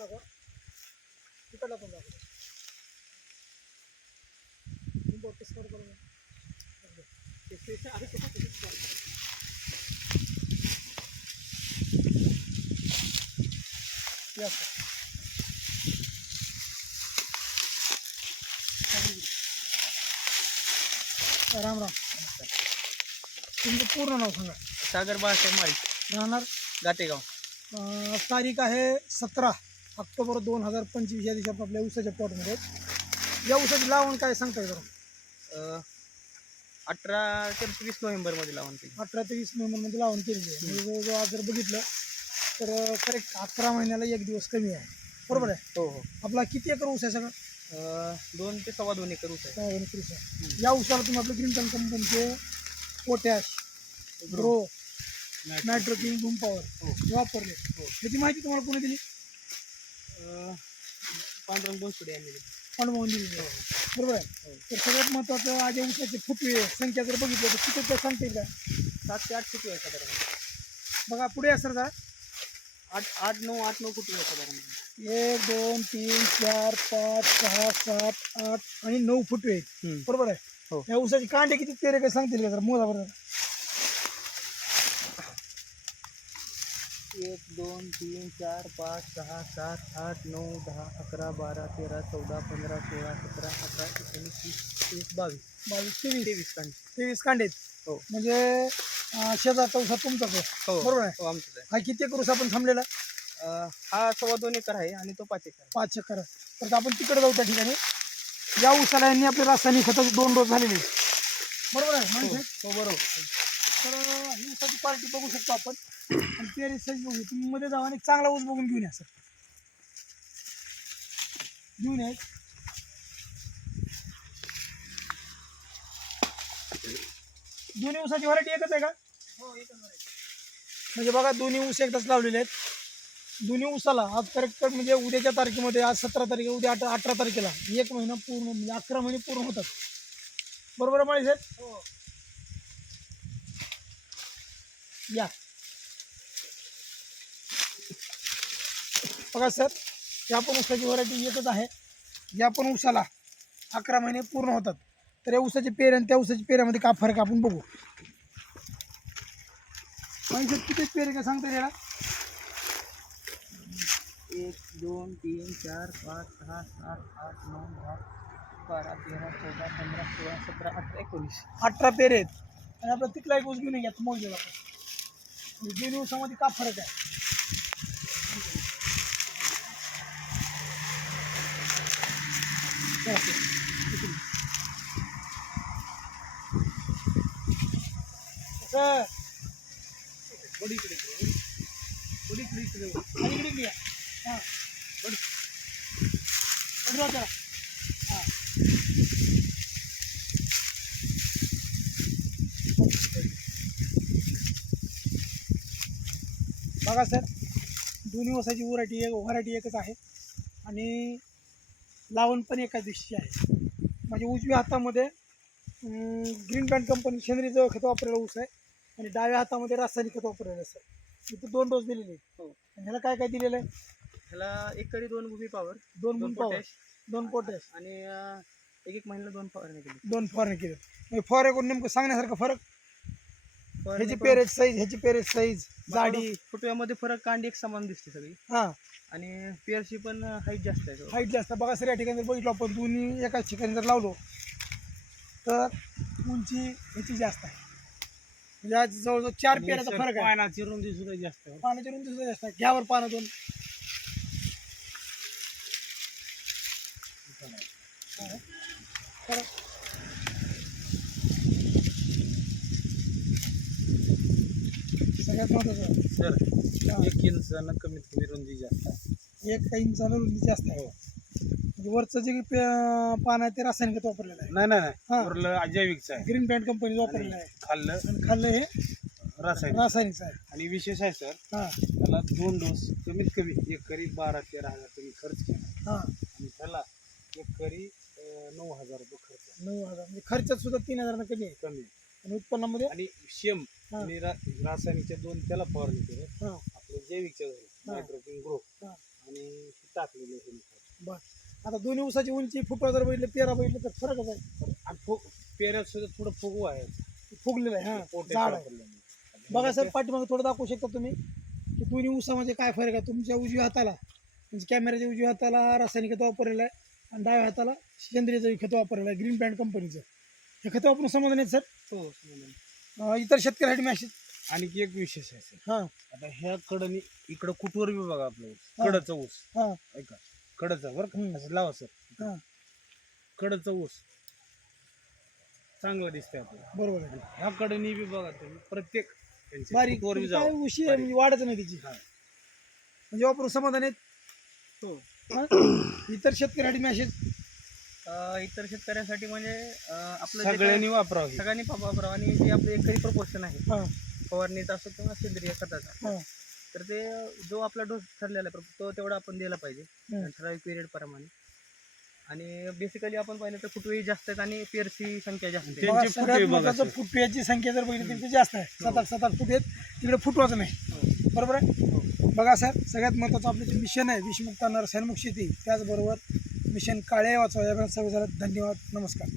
दाखवा, तिकडला पण दाखवा. राम राम. तुमचं पूर्ण नाव सांगा. सागर बाळासाहेब माळी, राहणार गातेगाव. तारीख आहे 17 ऑक्टोबर 2025 या दिवशी आपण आपल्या ऊसाच्या प्लॉटमध्ये. या ऊसाची लावण काय सांगताय जरा? 18 ते 20 नोव्हेंबरमध्ये लावून केली. 18 ते 20 नोव्हेंबरमध्ये लावण केलेली आहे. म्हणजे जवळजवळ आज जर बघितलं तर करेक्ट 11 महिन्याला एक दिवस कमी आहे. बरोबर आहे. हो हो. आपला किती एकर ऊस आहे सगळं? 2 ते 2.25 एकर ऊस आहे. 2 एकर ऊस आहे. या ऊसाला तुम्ही आपलं ग्रीन कंपनीचे पोटॅश, ग्रो, नायट्रोकिंग, बूम पॉवर वापरले. त्याची माहिती तुम्हाला कोणी दिली? पांडुरंग बोनसुडे यांनी दिली. अनुभवून दिलेली आहे. बरोबर आहे. तर सगळ्यात महत्त्वाचं आज या ऊसाचे फुटवे संख्या जर बघितली तर किती ते सांगता येईल का? 7 ते 8 फुटवे आहे साधारण. बघा पुढे असं का 8-9 फुटवे आहे साधारण. 1 2 3 4 5 6 7 8 आणि 9 फुटवे आहेत. बरोबर आहे. हो. या ऊसाची कांडे किती पेरे काय सांगतील का जरा मोजा बरोबर? 1 2 3 4 5 6 7 8 9 10 11 12 13 14 15 16 17 18 19 20 22 23 कांडे. 23 कांडे आहेत. हो. म्हणजे शेजारचा ऊसा तुमचाच आहे. हो बरोबर आहे. हो, आमचंच आहे. हा किती एकर ऊस आपण थांबलेला? हा 2.25 एकर आहे आणि तो 5 एकर आहे. 5 एकर. तर आपण तिकडे जाऊ त्या ठिकाणी. या ऊसाला यांनी आपले रासायनिक खताचे 2 डोस झालेले आहेत. बरोबर आहे माणूस आहे? हो बरोबर. तर ही ऊसाची क्वालिटी बघू शकतो आपण. आणि पेरी साईज बघू. तुम्ही मध्ये जावा आणि चांगला ऊस बघून घेऊन या सर. घेऊन या. दोन्ही ऊसाची व्हरायटी एकच आहे का? हो एकच आहे. म्हणजे बघा दोन्ही ऊस एकदाच लावलेले आहेत. दोन्ही ऊसाला आज करेक्ट म्हणजे उद्याच्या तारखेमध्ये आज 17 तारीख, उद्या 18 तारखेला 1 महिना पूर्ण म्हणजे 11 महिने पूर्ण होतात. बरोबर माळी साहेब? हो. या बघा सर, या पण ऊसाची व्हरायटी एकच आहे. या पण ऊसाला 11 महिने पूर्ण होतात. तर या ऊसाचे पेर आणि त्या ऊसाच्या पेऱ्यामध्ये काय फरक आपण बघू. माळी साहेब किती पेरे काय सांगता येईल? 1 2 3 4 5 6 7 8 9 10 12 13 14 15 16 17 18 19. 18 पेरे आहेत. आणि आपला तिथला एक ऊस घेऊन घ्या मोजलेला आपण. दोन्ही ऊसामध्ये का फरक आहे? सर बडी इकडे आणि इकडे घ्या. हां बडी जाऊ त्याला. हां बघा सर, दोन्ही ऊसाची व्हरायटी एकच आहे आणि लावण पण एकाच दिवशी आहे. म्हणजे उजव्या हातामध्ये ग्रीन बँड कंपनी सेंद्रिय खत वापरलेला ऊस आहे आणि डाव्या हातामध्ये रासायनिक खत वापरलेलं आहे. इथं 2 डोस दिलेले आहेत. हो. आणि ह्याला काय काय दिलेलं आहे? ह्याला एकरी 2 Bhumi power, 2 boom power, potash 2 potash, आणि एक महिन्याला 2 फवारणी केली. 2 फवारणी केले. म्हणजे फवारे नेमकं सांगण्यासारखं फरक? फवारणी ह्याची करून पेरेज साईज, ह्याची पेरेज साईज, जाडी. फुटव्यामध्ये फरक कांडी एक समान दिसते सगळी. हां आणि पेरची पण हाईट जास्त आहे. हाईट जास्त. बघा सर, या ठिकाणी जर बघितलं आपण दोन्ही एकाच ठिकाणी जर लावलो तर उंची ह्याची जास्त आहे. म्हणजे आज जवळजवळ 4 पेऱ्याचा फरक आहे. पानाची रुंदी सुद्धा जास्त आहे. पानाची रुंदी सुद्धा जास्त आहे. घ्यावर पानं 2. सगळ्यात महत्वाचं सर 1 इंचानं कमीत कमी रुंदी जास्त आहे. 1 इंचानं रुंदी जास्त आहे. म्हणजे वरचं जे पान आहे ते रासायनिक खत वापरलेलं आहे. नाही हां. वरलं अजैविकचं आहे. ग्रीन बँड कंपनी वापरलेलं आहे. खाल्लं आणि खाल्लं हे रासायनिकचं आहे. आणि विशेष आहे सर, हां त्याला 2 डोस कमीत कमी एकरी 12-13 हजार तुम्ही खर्च केला हां आणि त्याला एकरी 9,000 रुपये खर्च 9,000. म्हणजे खर्चात सुद्धा 3,000 कमी आहे. कमी. आणि उत्पन्नामध्ये आणि शेम हां आणि रासायनिकच्या 2 त्याला फवारणी केलं. हां आपलं जैविकच्या झालं हां. नायट्रोकिंग ग्रो हां. आणि आता दोन्ही ऊसाची उंची फुटवा जर बघितलं पेरा बघितलं तर फरकच आहे. आणि पेऱ्यात सुद्धा थोडं फुगू आहे फुगलेलं आहे हां पोटे झाड आहे. सापडलं. बघा सर पाठीमागे थोडं दाखवू शकता तुम्ही की दोन्ही ऊसामध्ये काय फरक आहे. तुमच्या उजव्या हाताला म्हणजे कॅमेऱ्याच्या उजव्या हाताला रासायनिक खत वापरलेलं आहे आणि डाव्या हाताला सेंद्रिय खत वापरलेलं आहे ग्रीन पॅन्ट कंपनीचं. हे खत वापरून समाधान आहेत सर. हो इतर शेतकऱ्यासाठी मॅसेज. आणखी एक विशेष आहे सर. हां आता ह्या कडनी इकडं कुठवर बी बघा आपलं ऊस, हा. कडचं ऊस हां ऐका कडचं बरं हम्म. का असं लावा सर. हां कडचं ऊस चांगलं दिसतंय आपल्याला. बरोबर आहे. ह्या कडनी बी बघा तुम्ही प्रत्येक त्यांची बारीक कुठवर बी काय जावं. उशी आहे म्हणजे वाढच नाही तिची. हा. म्हणजे वापरून समाधान आहेत. हो. हां? इतर शेतकऱ्यासाठी मॅसेज. इतर शेतकऱ्यांसाठी म्हणजे आपलं सगळ्यांनी वापरावं हे. सगळ्यांनी वापरावं आणि जे आपलं एकरी प्रपोर्शन आहे हां फवारणीचा असो किंवा सेंद्रिय खताचा हां तर ते जो आपला डोस ठरलेला आहे तो तेवढा आपण दिला पाहिजे हम्म. ठराविक पिरियड प्रमाणे. आणि बेसिकली आपण पाहिलं तर फुटवेही जास्त आहेत आणि पेरची संख्या जास्त आहे. त्यांची बघा, फुटवे सगळ्यात बघा महत्वाचं सर. फुटव्याची संख्या जर बघितली तर ती जास्त आहे. 7-8 फूट आहेत तिकडे फुटवाचं नाही. बरोबर आहे. बघा सर सगळ्यात महत्त्वाचं आपलं जे मिशन आहे विषमुक्त रसायनमुक्त शेती त्याचबरोबर मिशन काळे वाचवा या सगळ्या धन्यवाद नमस्कार.